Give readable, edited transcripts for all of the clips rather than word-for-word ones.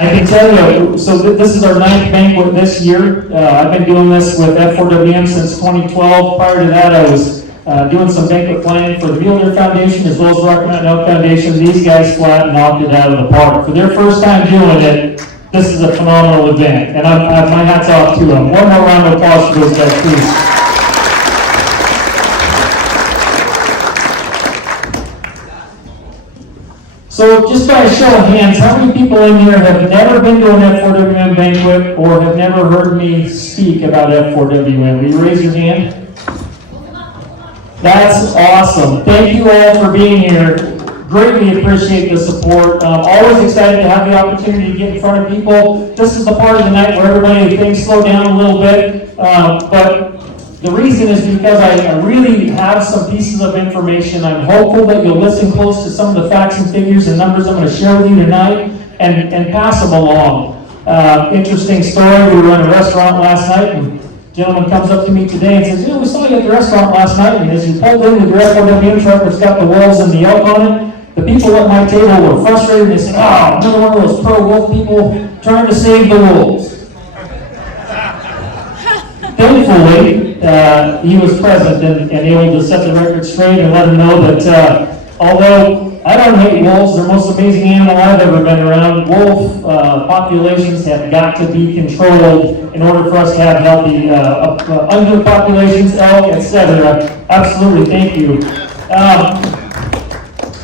I can tell you, so this is our 9th banquet this year. I've been doing this with F4WM since 2012. Prior to that, I was doing some banquet planning for the Mule Deer Foundation as well as the Rocky Mountain Elk Foundation. These guys flat knocked it out of the park. For their first time doing it, this is a phenomenal event, and my hat's off to them. One more round of applause for those guys, please. So just by a show of hands, how many people in here have never been to an F4WM banquet or have never heard me speak about F4WM? Will you raise your hand? That's awesome. Thank you all for being here. Greatly appreciate the support. Always excited to have the opportunity to get in front of people. This is the part of the night where everybody, things slow down a little bit. But the reason is because I really have some pieces of information. I'm hopeful that you'll listen close to some of the facts and figures and numbers I'm going to share with you tonight and pass them along. Interesting story. We were in a restaurant last night, and a gentleman comes up to me today and says, we saw you at the restaurant last night, and as you pulled in with your F4WM truck that's got the wolves and the elk on it, the people at my table were frustrated. They said, another one of those pro-wolf people trying to save the wolves. Thankfully, he was present and able to set the record straight and let him know that although I don't hate wolves, they're the most amazing animal I've ever been around. Wolf populations have got to be controlled in order for us to have healthy underpopulations, elk, etc. Absolutely, thank you.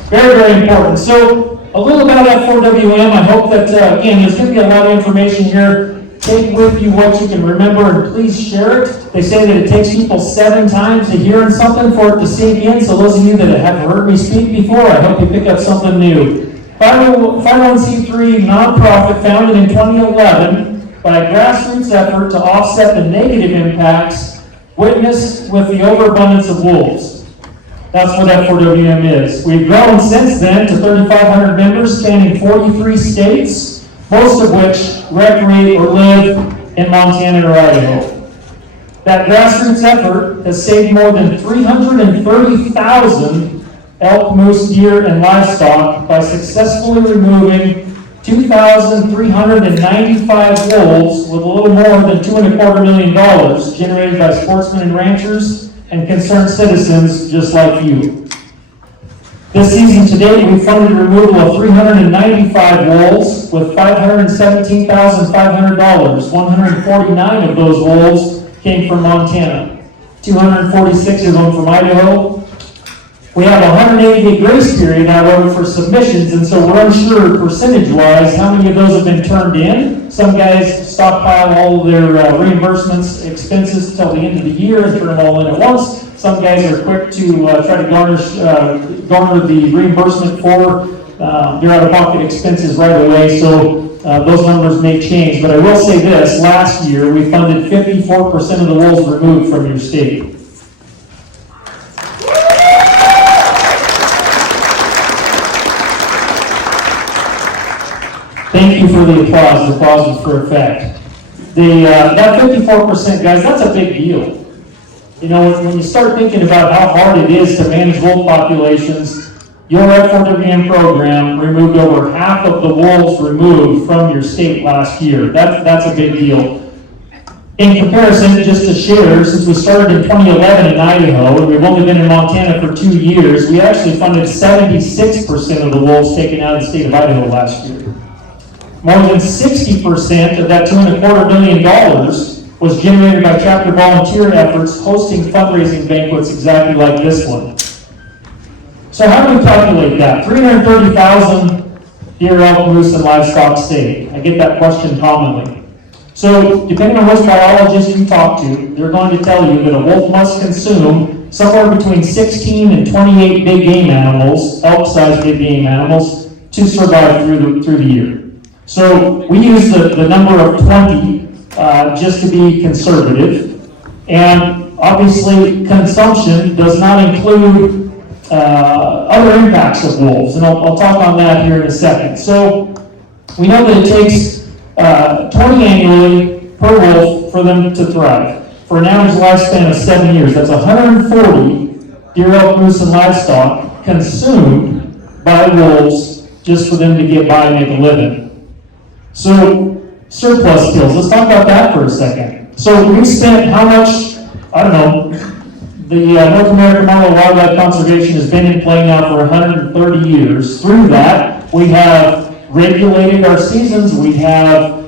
Very, very important. So, a little about F4WM. I hope that, again, there's going to be a lot of information here. Take with you what you can remember and please share it. They say that it takes people 7 times to hear something for it to sink in. So those of you that have heard me speak before, I hope you pick up something new. 501c3 nonprofit founded in 2011 by a grassroots effort to offset the negative impacts witnessed with the overabundance of wolves. That's what F4WM is. We've grown since then to 3,500 members spanning 43 states, most of which recreate or live in Montana or Idaho. That grassroots effort has saved more than 330,000 elk, moose, deer, and livestock by successfully removing 2,395 wolves with a little more than $2.25 million generated by sportsmen and ranchers and concerned citizens just like you. This season to date, we funded the removal of 395 wolves with $517,500. 149 of those wolves came from Montana. 246 of them from Idaho. We have a 180-day grace period, however, for submissions, and so we're unsure percentage-wise how many of those have been turned in. Some guys stockpile all of their reimbursements, expenses till the end of the year and turn them all in at once. Some guys are quick to try to garner the reimbursement for their out-of-pocket expenses right away, so those numbers may change. But I will say this, last year we funded 54% of the wolves removed from your state. Thank you for the applause. The applause was for effect. That 54%, guys, that's a big deal. You know, when you start thinking about how hard it is to manage wolf populations, your F4WM program removed over half of the wolves removed from your state last year. That's a big deal. In comparison, just to share, since we started in 2011 in Idaho, and we've only been in Montana for 2 years, we actually funded 76% of the wolves taken out of the state of Idaho last year. More than 60% of that $2.25 million was generated by chapter volunteer efforts hosting fundraising banquets exactly like this one. So how do we calculate that? 330,000 deer, elk, moose, and livestock saved. I get that question commonly. So depending on which biologist you talk to, they're going to tell you that a wolf must consume somewhere between 16 and 28 big game animals, elk-sized big game animals, to survive through the year. So we use the number of 20 just to be conservative, and obviously consumption does not include other impacts of wolves, and I'll talk on that here in a second. So we know that it takes 20 annually per wolf for them to thrive, for an average lifespan of 7 years. That's 140 deer, elk, moose, and livestock consumed by wolves just for them to get by and make a living. So, surplus kills, let's talk about that for a second. So we spent how much, I don't know, the North American Model of Wildlife Conservation has been in play now for 130 years. Through that, we have regulated our seasons, we have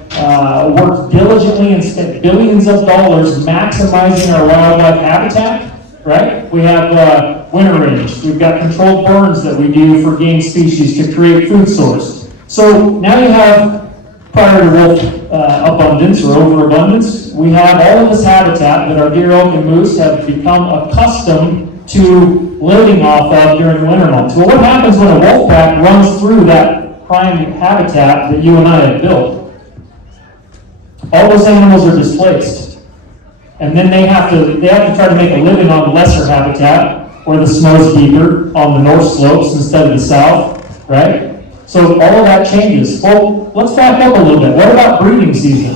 worked diligently and spent billions of dollars maximizing our wildlife habitat, right? We have winter range, we've got controlled burns that we do for game species to create food source. So now you have, prior to wolf abundance or overabundance, we have all of this habitat that our deer, elk, and moose have become accustomed to living off of during the winter months. Well, what happens when a wolf pack runs through that prime habitat that you and I have built? All those animals are displaced. And then they have to try to make a living on lesser habitat, where the snow's deeper on the north slopes instead of the south, right? So all of that changes. Well, let's back up a little bit. What about breeding season?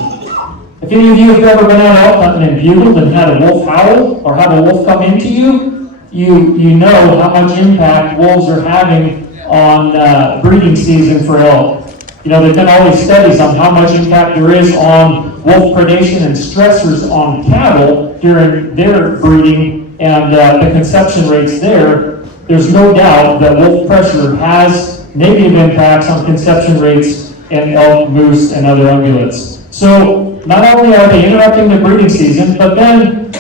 If any of you have ever been out elk hunting and bugled and had a wolf howl or have a wolf come into you, you know how much impact wolves are having on breeding season for elk. You know, there've been all these studies on how much impact there is on wolf predation and stressors on cattle during their breeding and the conception rates there. There's no doubt that wolf pressure has negative impacts on conception rates in elk, moose, and other ungulates. So not only are they interrupting the breeding season, but then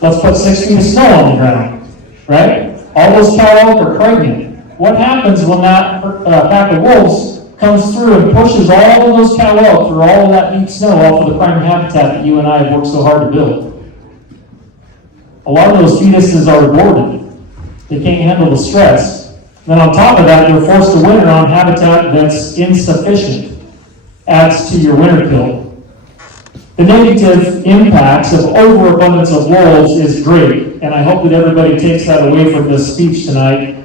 let's put 6 feet of snow on the ground, right? All those cow elk are pregnant. What happens when that pack of wolves comes through and pushes all of those cow elk through all of that deep snow off of the prime habitat that you and I have worked so hard to build? A lot of those fetuses are aborted. They can't handle the stress. Then on top of that, they're forced to winter on habitat that's insufficient. Adds to your winter kill. The negative impacts of overabundance of wolves is great, and I hope that everybody takes that away from this speech tonight.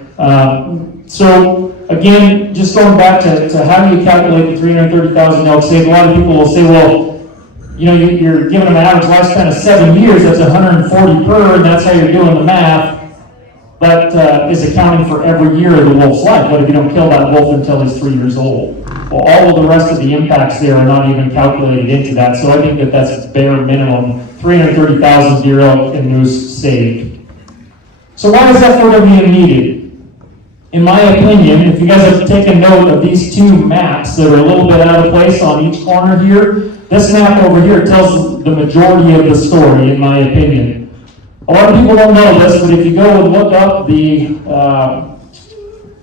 So again, just going back to how do you calculate the 330,000 elk saved, a lot of people will say, well, you know, you're giving them an average lifespan of 7 years, that's 140 per, and that's how you're doing the math. That is accounting for every year of the wolf's life. What if you don't kill that wolf until he's 3 years old? Well, all of the rest of the impacts there are not even calculated into that, so I think that that's bare minimum, 330,000 deer, elk, and moose saved. So why is F4WM needed? In my opinion, if you guys have taken note of these two maps that are a little bit out of place on each corner here, this map over here tells the majority of the story, in my opinion. A lot of people don't know this, but if you go and look up the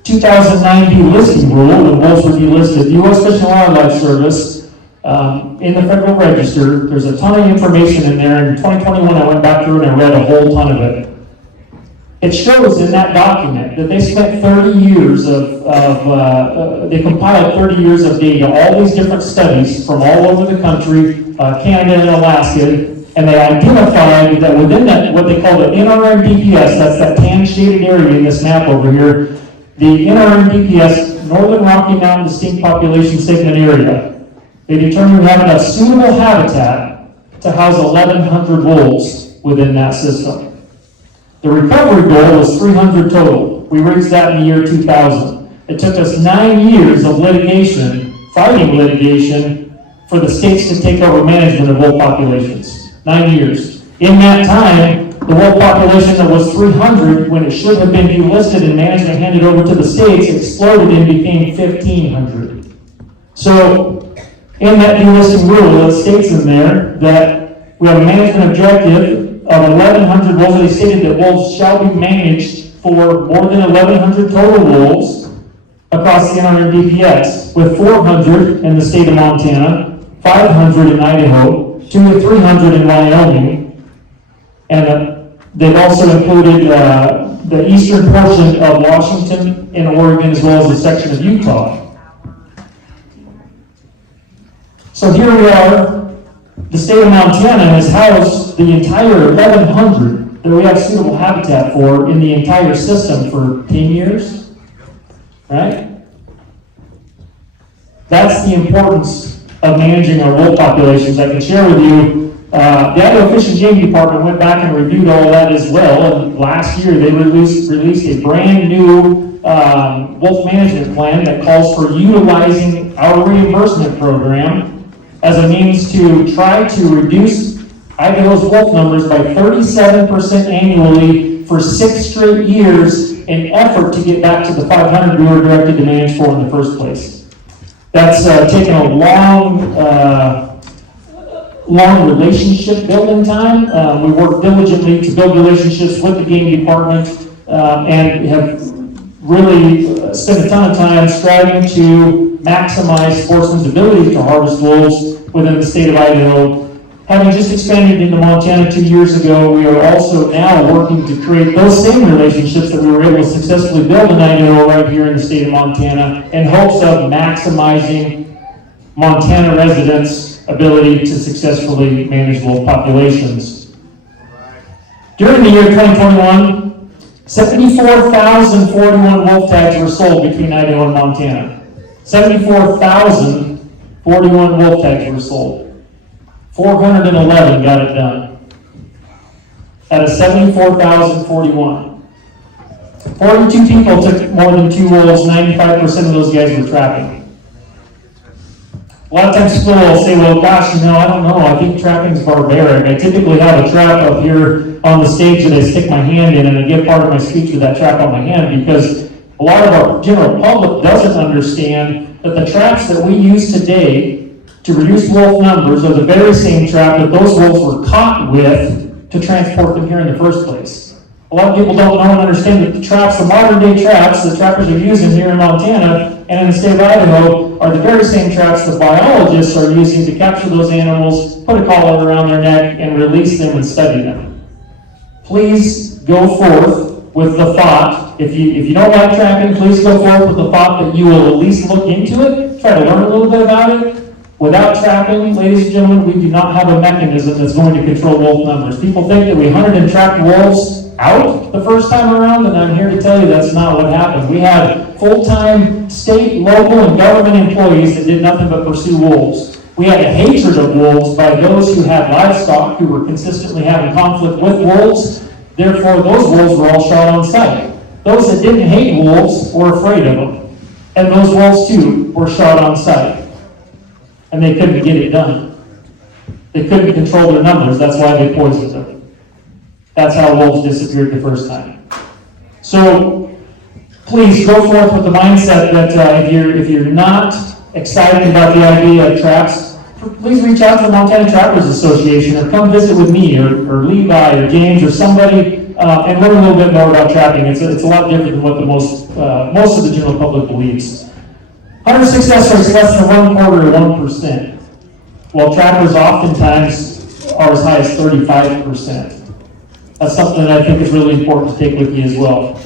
2009 delisting rule, when wolves were delisted, the U.S. Fish and Wildlife Service, in the Federal Register, there's a ton of information in there. In 2021, I went back through and I read a whole ton of it. It shows in that document that they spent 30 years they compiled 30 years of data, all these different studies from all over the country, Canada and Alaska, and they identified that within that, what they call the NRM-DPS, that's that tan shaded area in this map over here, the NRM-DPS, Northern Rocky Mountain Distinct Population Segment Area, they determined we have enough suitable habitat to house 1,100 wolves within that system. The recovery goal was 300 total. We reached that in the year 2000. It took us 9 years of litigation, fighting litigation, for the states to take over management of wolf populations. 9 years. In that time, the wolf population that was 300, when it should have been delisted and management handed over to the states, exploded and became 1,500. So, in that delisting rule, it states in there that we have a management objective of 1,100 wolves. They stated that wolves shall be managed for more than 1,100 total wolves across the NRM-DPS, with 400 in the state of Montana, 500 in Idaho, 200 to 300 in Wyoming, and they've also included the eastern portion of Washington and Oregon, as well as a section of Utah. So here we are. The state of Montana has housed the entire 1,100 that we have suitable habitat for in the entire system for 10 years, right? That's the importance of managing our wolf populations. I can share with you, the Idaho Fish and Game Department went back and reviewed all of that as well, and last year they released a brand new wolf management plan that calls for utilizing our reimbursement program as a means to try to reduce Idaho's wolf numbers by 37% annually for 6 straight years in effort to get back to the 500 we were directed to manage for in the first place. That's taken a long relationship building time. We work diligently to build relationships with the game department and have really spent a ton of time striving to maximize sportsmen's ability to harvest wolves within the state of Idaho. Having just expanded into Montana 2 years ago, we are also now working to create those same relationships that we were able to successfully build in Idaho right here in the state of Montana in hopes of maximizing Montana residents' ability to successfully manage wolf populations. During the year 2021, 74,041 wolf tags were sold between Idaho and Montana. 74,041 wolf tags were sold. 411 got it done. Out of 74,041. 42 people took more than 2 wolves, 95% of those guys were trapping. A lot of times people will say, well, gosh, I don't know, I think trapping's barbaric. I typically have a trap up here on the stage that I stick my hand in, and I give part of my speech with that trap on my hand, because a lot of our general public doesn't understand that the traps that we use today to reduce wolf numbers are the very same trap that those wolves were caught with to transport them here in the first place. A lot of people don't know and understand that the traps, the modern day traps that trappers are using here in Montana and in the state of Idaho are the very same traps that biologists are using to capture those animals, put a collar around their neck, and release them and study them. Please go forth with the thought, if you don't like trapping, please go forth with the thought that you will at least look into it, try to learn a little bit about it. Without trapping, ladies and gentlemen, we do not have a mechanism that's going to control wolf numbers. People think that we hunted and trapped wolves out the first time around, and I'm here to tell you that's not what happened. We had full-time state, local, and government employees that did nothing but pursue wolves. We had a hatred of wolves by those who had livestock who were consistently having conflict with wolves. Therefore, those wolves were all shot on sight. Those that didn't hate wolves were afraid of them. And those wolves, too, were shot on sight. And they couldn't get it done. They couldn't control their numbers. That's why they poisoned them. That's how wolves disappeared the first time. So please go forth with the mindset that if you're not excited about the idea of traps, please reach out to the Montana Trappers Association or come visit with me or Levi or James or somebody and learn a little bit more about trapping. It's a lot different than what the most of the general public believes. Hunter success rate is less than 1/4 of 1%, while trappers oftentimes are as high as 35%. That's something that I think is really important to take with you as well.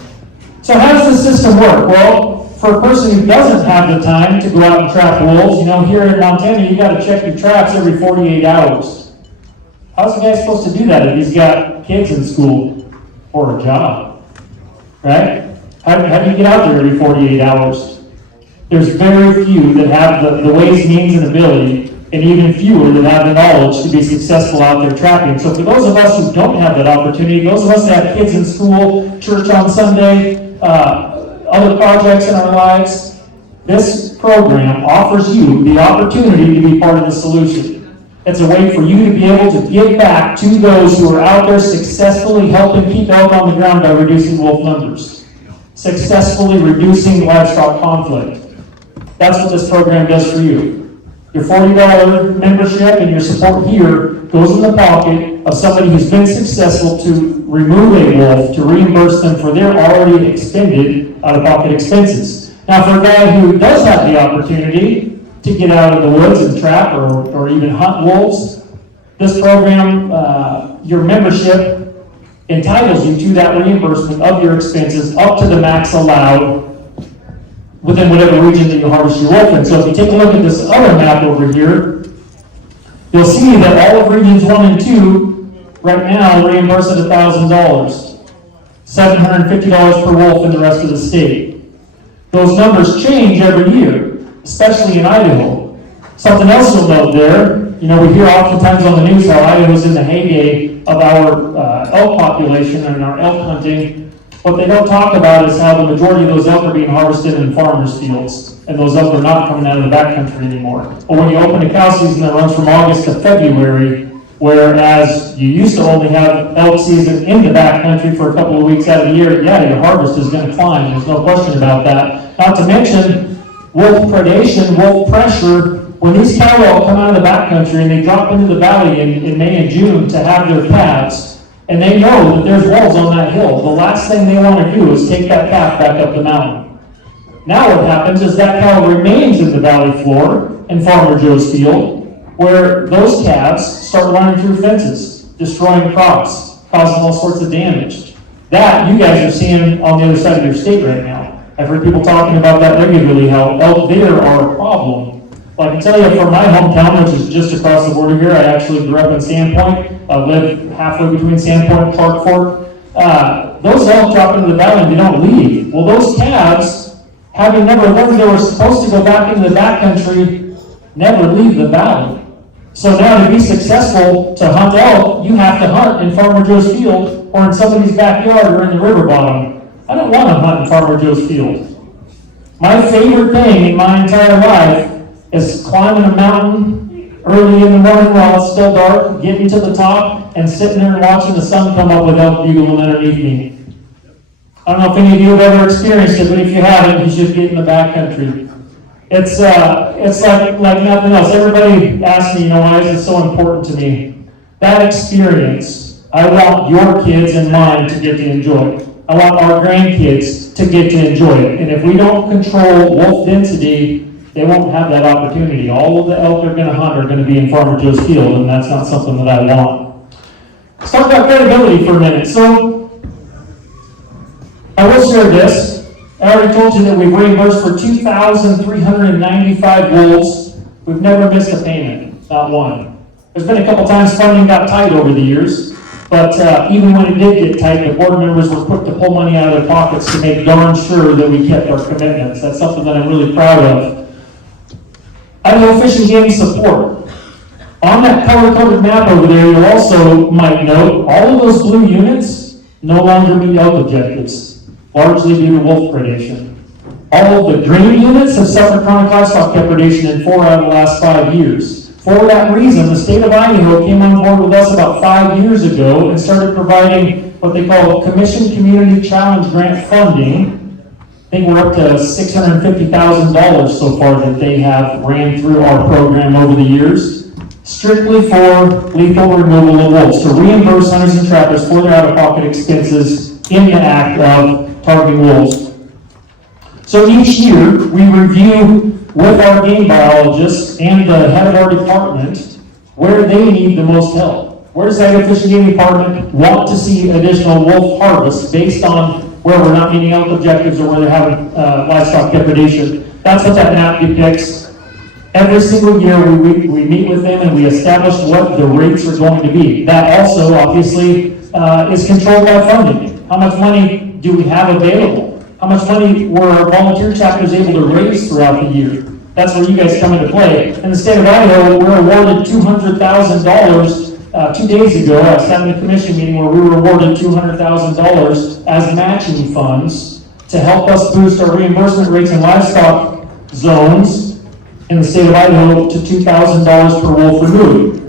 So how does this system work? Well, for a person who doesn't have the time to go out and trap wolves, here in Montana, you got to check your traps every 48 hours. How's a guy supposed to do that if he's got kids in school or a job, right? How do you get out there every 48 hours? There's very few that have the ways, means, and ability, and even fewer that have the knowledge to be successful out there trapping. So for those of us who don't have that opportunity, those of us that have kids in school, church on Sunday, other projects in our lives, this program offers you the opportunity to be part of the solution. It's a way for you to be able to give back to those who are out there successfully helping keep elk on the ground by reducing wolf numbers, successfully reducing livestock conflict. That's what this program does for you. Your $40 membership and your support here goes in the pocket of somebody who's been successful to remove a wolf to reimburse them for their already expended out-of-pocket expenses. Now, for a guy who does have the opportunity to get out of the woods and trap or even hunt wolves, this program, your membership entitles you to that reimbursement of your expenses up to the max allowed within whatever region that you harvest your wolf in. So if you take a look at this other map over here, you'll see that all of regions 1 and 2 right now reimburse at $1,000, $750 per wolf in the rest of the state. Those numbers change every year, especially in Idaho. Something else you'll note there, we hear oftentimes on the news how Idaho's in the heyday of our elk population and our elk hunting. What they don't talk about is how the majority of those elk are being harvested in farmers' fields, and those elk are not coming out of the backcountry anymore. But when you open a cow season that runs from August to February, whereas you used to only have elk season in the backcountry for a couple of weeks out of the year, yeah, your harvest is going to climb. There's no question about that. Not to mention wolf predation, wolf pressure. When these cow elk come out of the backcountry and they drop into the valley in May and June to have their calves, and they know that there's wolves on that hill, the last thing they want to do is take that calf back up the mountain. Now what happens is that cow remains in the valley floor in Farmer Joe's field, where those calves start running through fences, destroying crops, causing all sorts of damage. That you guys are seeing on the other side of your state right now. I've heard people talking about that regularly, how elk there are a problem. Well, I can tell you from my hometown, which is just across the border here, I actually grew up in Sandpoint. I live halfway between Sandpoint and Clark Fork. Those elk drop into the valley and they don't leave. Well, those calves, having never learned they were supposed to go back into the backcountry, never leave the valley. So now to be successful to hunt elk, you have to hunt in Farmer Joe's field or in somebody's backyard or in the river bottom. I don't want to hunt in Farmer Joe's field. My favorite thing in my entire life is climbing a mountain early in the morning while it's still dark, getting to the top, and sitting there and watching the sun come up with elk bugling underneath me. I don't know if any of you have ever experienced it, but if you haven't, you should get in the backcountry. It's like nothing else. Everybody asks me, why is it so important to me? That experience, I want your kids and mine to get to enjoy it. I want our grandkids to get to enjoy it. And if we don't control wolf density, they won't have that opportunity. All of the elk they're going to hunt are going to be in Farmer Joe's field, and that's not something that I want. Let's talk about credibility for a minute. So, I will share this. I already told you that we've reimbursed for 2,395 wolves. We've never missed a payment, not one. There's been a couple times funding got tight over the years, but even when it did get tight, the board members were quick to pull money out of their pockets to make darn sure that we kept our commitments. That's something that I'm really proud of. Idaho Fish and Game support. On that color-coded map over there, you also might note all of those blue units no longer meet elk objectives, largely due to wolf predation. All of the green units have suffered chronic livestock depredation in 4 out of the last 5 years. For that reason, the state of Idaho came on board with us about 5 years ago and started providing what they call Commission Community Challenge Grant funding. I think we're up to $650,000 so far that they have ran through our program over the years, strictly for lethal removal of wolves, to reimburse hunters and trappers for their out-of-pocket expenses in the act of targeting wolves. So each year, we review with our game biologists and the head of our department where they need the most help. Where does the Idaho Fish and Game Department want to see additional wolf harvest based on where we're not meeting elk objectives or where they're having livestock depredation? That's what that map depicts. Every single year we meet with them and we establish what the rates are going to be. That also obviously is controlled by funding. How much money do we have available? How much money were our volunteer chapters able to raise throughout the year? That's where you guys come into play. In the state of Idaho, we were awarded $200,000 2 days ago. I sat in a commission meeting where we were awarded $200,000 as matching funds to help us boost our reimbursement rates in livestock zones in the state of Idaho to $2,000 per wolf removed.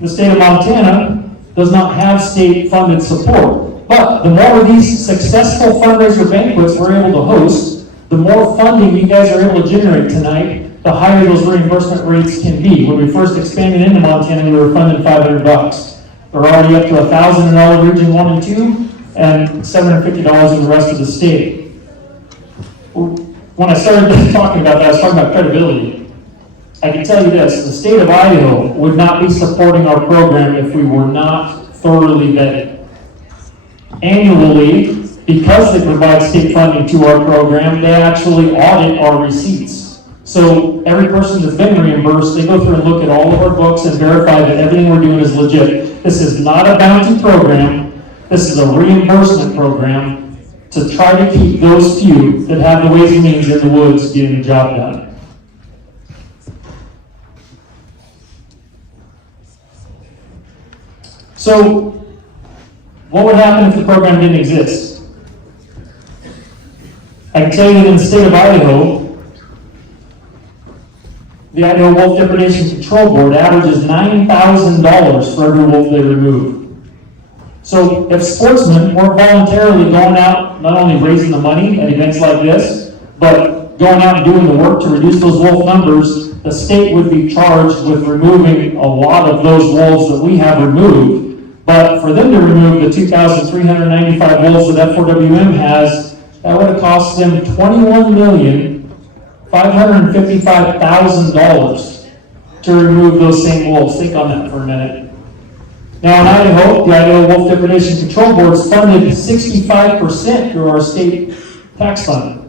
The state of Montana does not have state-funded support. But the more of these successful fundraiser banquets we're able to host, the more funding you guys are able to generate tonight, the higher those reimbursement rates can be. When we first expanded into Montana, we were funded $500. We're already up to $1,000 in all of Region 1 and 2, and $750 in the rest of the state. When I started talking about that, I was talking about credibility. I can tell you this, the state of Idaho would not be supporting our program if we were not thoroughly vetted. Annually, because they provide state funding to our program, they actually audit our receipts. So every person that's been reimbursed, they go through and look at all of our books and verify that everything we're doing is legit. This is not a bounty program. This is a reimbursement program to try to keep those few that have the ways and means in the woods getting the job done. So, what would happen if the program didn't exist? tell you that in the state of Idaho, the Idaho Wolf Depredation Control Board averages $9,000 for every wolf they remove. So if sportsmen weren't voluntarily going out, not only raising the money at events like this, but going out and doing the work to reduce those wolf numbers, the state would be charged with removing a lot of those wolves that we have removed. But for them to remove the 2,395 wolves that F4WM has, that would have cost them $21,555,000 to remove those same wolves. Think on that for a minute. Now in Idaho, the Idaho Wolf Depredation Control Board is funded 65% through our state tax fund.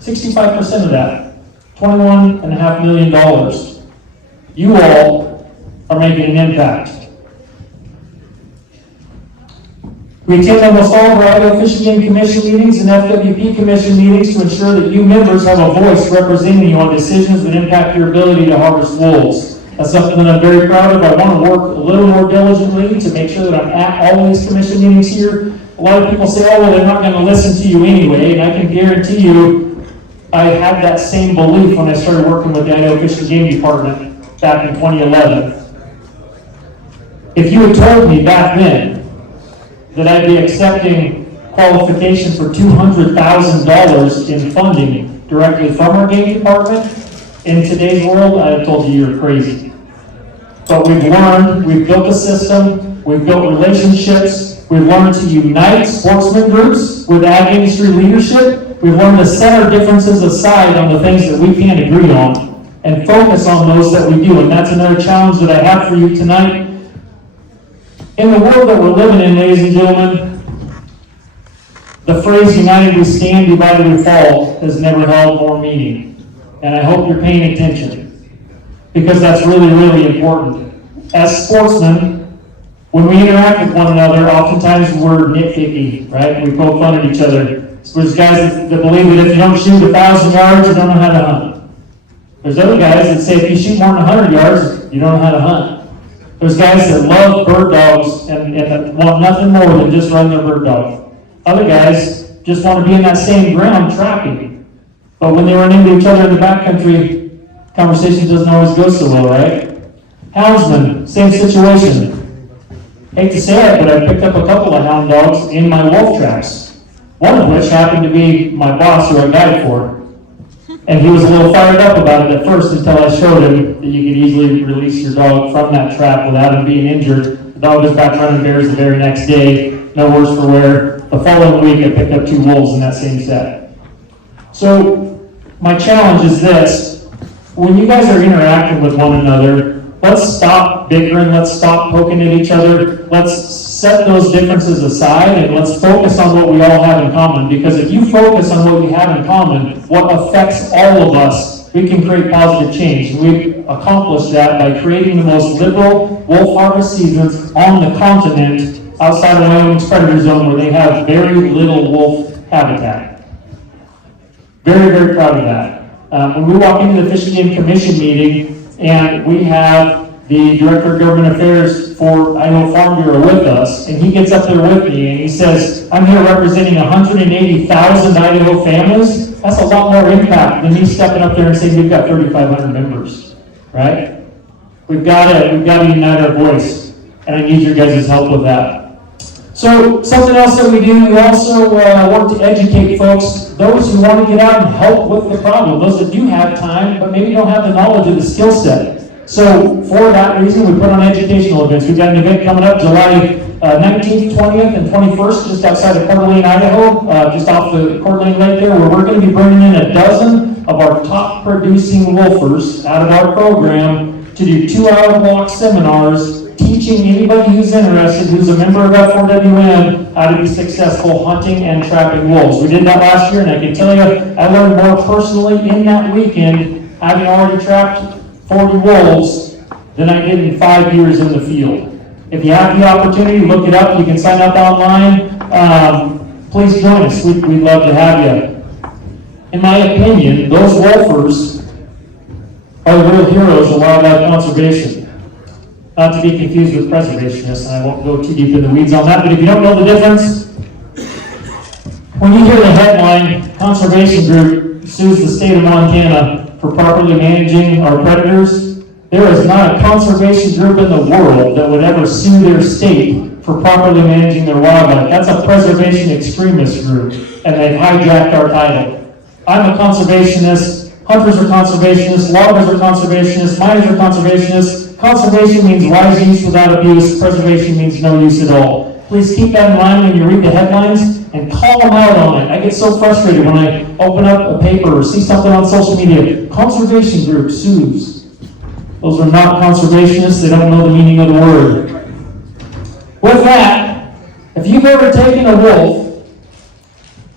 65% of that, $21.5 million. You all are making an impact. We attend almost all of our Idaho Fish and Game Commission meetings and FWP Commission meetings to ensure that you members have a voice representing you on decisions that impact your ability to harvest wolves. That's something that I'm very proud of. I want to work a little more diligently to make sure that I'm at all these commission meetings here. A lot of people say, oh, well, they're not going to listen to you anyway, and I can guarantee you I had that same belief when I started working with the Idaho Fish and Game Department back in 2011. If you had told me back then that I'd be accepting qualification for $200,000 in funding directly from our game department, in today's world, I'd have told you you're crazy. But we've learned, we've built a system, we've built relationships, we've learned to unite sportsman groups with ag industry leadership, we've learned to set our differences aside on the things that we can't agree on and focus on those that we do. And that's another challenge that I have for you tonight. In the world that we're living in, ladies and gentlemen, the phrase united we stand, divided we fall has never held more meaning. And I hope you're paying attention, because that's really, really important. As sportsmen, when we interact with one another, oftentimes we're nitpicky, right? We poke fun at each other. So there's guys that believe that if you don't shoot 1,000 yards, you don't know how to hunt. There's other guys that say if you shoot more than 100 yards, you don't know how to hunt. There's guys that love bird dogs and want nothing more than just run their bird dog. Other guys just want to be in that same ground trapping. But when they run into each other in the backcountry, conversation doesn't always go so well, right? Houndsmen, same situation. Hate to say it, but I picked up a couple of hound dogs in my wolf tracks. One of which happened to be my boss who I guided for. And he was a little fired up about it at first until I showed him that you could easily release your dog from that trap without him being injured. The dog was back running bears the very next day, no worse for wear. The following week I picked up 2 wolves in that same set. So my challenge is this: when you guys are interacting with one another, let's stop bickering, let's stop poking at each other, let's set those differences aside and let's focus on what we all have in common. Because if you focus on what we have in common, what affects all of us, we can create positive change. We've accomplished that by creating the most liberal wolf harvest seasons on the continent outside of Wyoming's predator zone, where they have very little wolf habitat. Very, very proud of that. When we walk into the Fish and Game Commission meeting, and we have the Director of Government Affairs for Idaho Farm Bureau with us, and he gets up there with me and he says, I'm here representing 180,000 Idaho families. That's a lot more impact than me stepping up there and saying we've got 3,500 members, right? We've got to unite our voice, and I need your guys' help with that. So something else that we do, we also work to educate folks, those who want to get out and help with the problem, those that do have time, but maybe don't have the knowledge or the skill set. So for that reason, we put on educational events. We've got an event coming up July 19th, 20th, and 21st, just outside of Coeur d'Alene, Idaho, just off the Coeur d'Alene Lake there, where we're going to be bringing in a dozen of our top producing wolfers out of our program to do 2-hour block seminars teaching anybody who's interested, who's a member of F4WM, how to be successful hunting and trapping wolves. We did that last year, and I can tell you, I learned more personally in that weekend, having already trapped 40 wolves, than I did in 5 years in the field. If you have the opportunity, look it up. You can sign up online. Please join us. We'd love to have you. In my opinion, those wolfers are the real heroes of wildlife conservation. Not to be confused with preservationists, and I won't go too deep in the weeds on that, but if you don't know the difference, when you hear the headline, conservation group sues the state of Montana for properly managing our predators, there is not a conservation group in the world that would ever sue their state for properly managing their wildlife. That's a preservation extremist group, and they've hijacked our title. I'm a conservationist, hunters are conservationists, loggers are conservationists, miners are conservationists. Conservation means wise use without abuse, preservation means no use at all. Please keep that in mind when you read the headlines and call them out on it. I get so frustrated when I open up a paper or see something on social media. Conservation group sues. Those are not conservationists. They don't know the meaning of the word. With that, if you've ever taken a wolf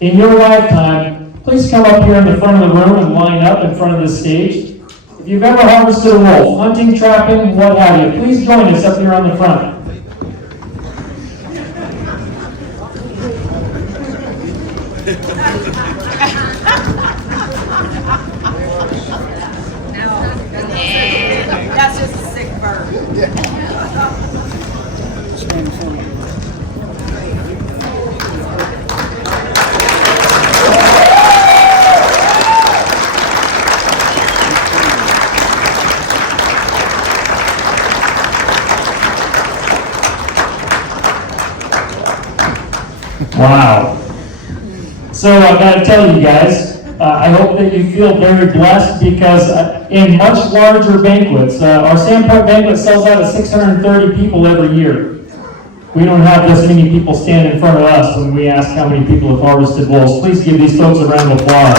in your lifetime, please come up here in the front of the room and line up in front of the stage. If you've ever harvested a wolf, hunting, trapping, what have you, please join us up here on the front. That's just a sick bird. Wow. So I've got to tell you guys, I hope that you feel very blessed because in much larger banquets, our Sandpipe banquet sells out of 630 people every year. We don't have this many people stand in front of us when we ask how many people have harvested wolves. Please give these folks a round of applause.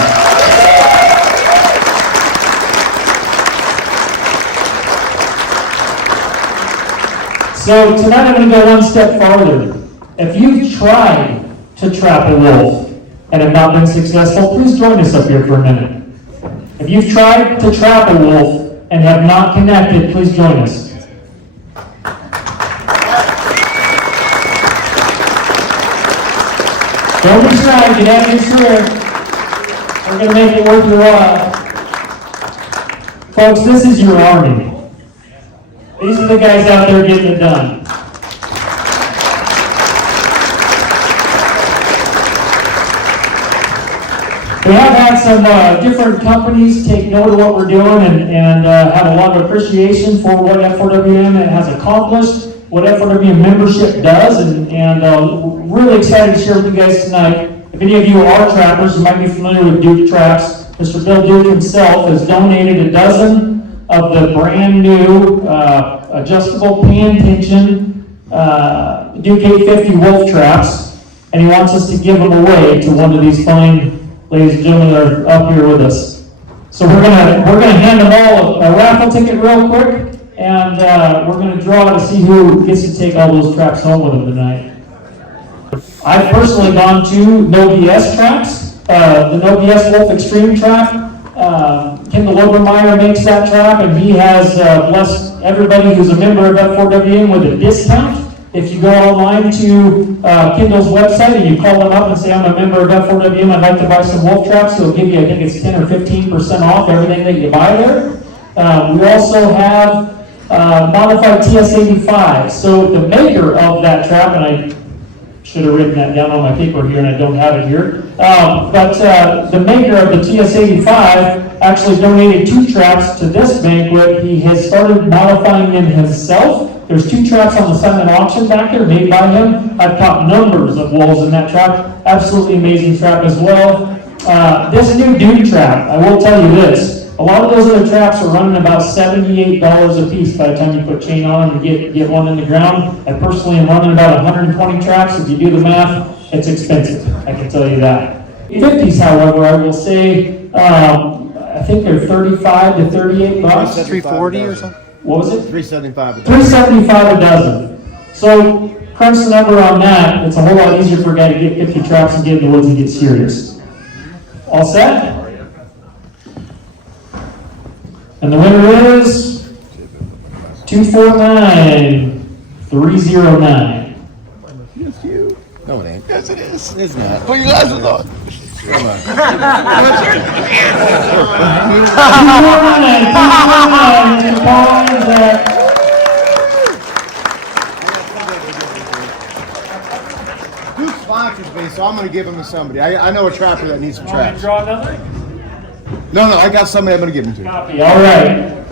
So tonight I'm going to go one step farther. If you've tried to trap a wolf and have not been successful, please join us up here for a minute. If you've tried to trap a wolf and have not connected, please join us. Don't be shy, get out of your chair. We're going to make it worth your while. Folks, this is your army. These are the guys out there getting it done. We have had some different companies take note of what we're doing and have a lot of appreciation for what F4WM has accomplished, what F4WM membership does, and really excited to share with you guys tonight. If any of you are trappers, you might be familiar with Duke Traps. Mr. Bill Duke himself has donated a dozen of the brand new adjustable pan tension Duke 850 wolf traps, and he wants us to give them away to one of these fine ladies and gentlemen that are up here with us. So we're gonna hand them all a raffle ticket real quick, and we're gonna draw to see who gets to take all those traps home with them tonight. I've personally gone to No BS traps, the No BS Wolf Extreme trap. Kendall Obermeyer makes that trap, and he has blessed everybody who's a member of F4WM with a discount. If you go online to Kendall's website and you call them up and say, I'm a member of F4WM, I'd like to buy some wolf traps, he'll give you, I think it's 10 or 15% off everything that you buy there. We also have modified TS85. So the maker of that trap, and I should have written that down on my paper here and I don't have it here, but the maker of the TS85 actually donated 2 traps to this banquet. He has started modifying them himself. There's 2 traps on the silent auction back there made by him. I've caught numbers of wolves in that trap. Absolutely amazing trap as well. This new Dude trap, I will tell you this. A lot of those other traps are running about $78 a piece by the time you put chain on them and get one in the ground. I personally am running about 120 traps. If you do the math, it's expensive. I can tell you that. 50s, however, I will say, I think they're 35 to 38 bucks. 340 or something? What was it? 375 a dozen. 375 a dozen. So crunch the number on that. It's a whole lot easier for a guy to get 50 traps and get in the woods and get serious. All set? And the winner is 249309. Yes, you. No, it ain't. Yes, it is. It's not. Put your glasses on. Come on. 249309. Duke sponsors me, So I'm going to give them to somebody. I know a trapper that needs some Want me to traps. draw another? No, I got somebody I'm going to give them to. Copy, all right.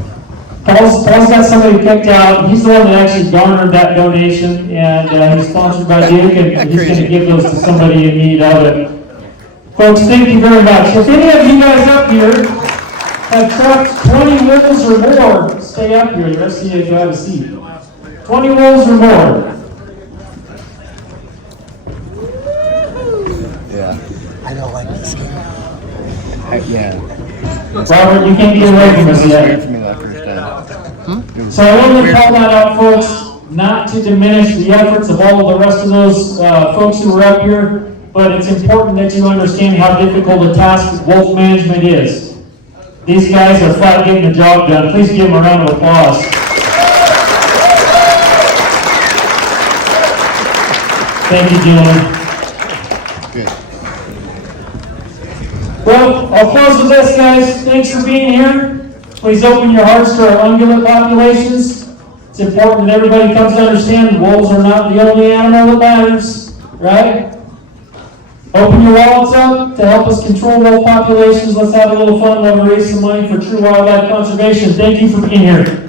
Paul's got somebody picked out. He's the one that actually garnered that donation, and he's sponsored by Duke, and he's going to give those to somebody in need of it. Folks, thank you very much. If any of you guys up here have trapped 20 wolves or more, stay up here. The rest of you go have a seat. 20 wolves or more. Yeah. I don't like this game. Yeah. Robert, you can't get away from us yet. For me that first time. So I wanted to call that out, folks, not to diminish the efforts of all of the rest of those folks who were up here, but it's important that you understand how difficult a task wolf management is. These guys are flat getting the job done. Please give them a round of applause. Thank you, gentlemen. Good. Well, I'll close with this, guys. Thanks for being here. Please open your hearts to our ungulate populations. It's important that everybody comes to understand wolves are not the only animal that matters, right? Open your wallets up to help us control wolf populations. Let's have a little fun while we raise some money for true wildlife conservation. Thank you for being here.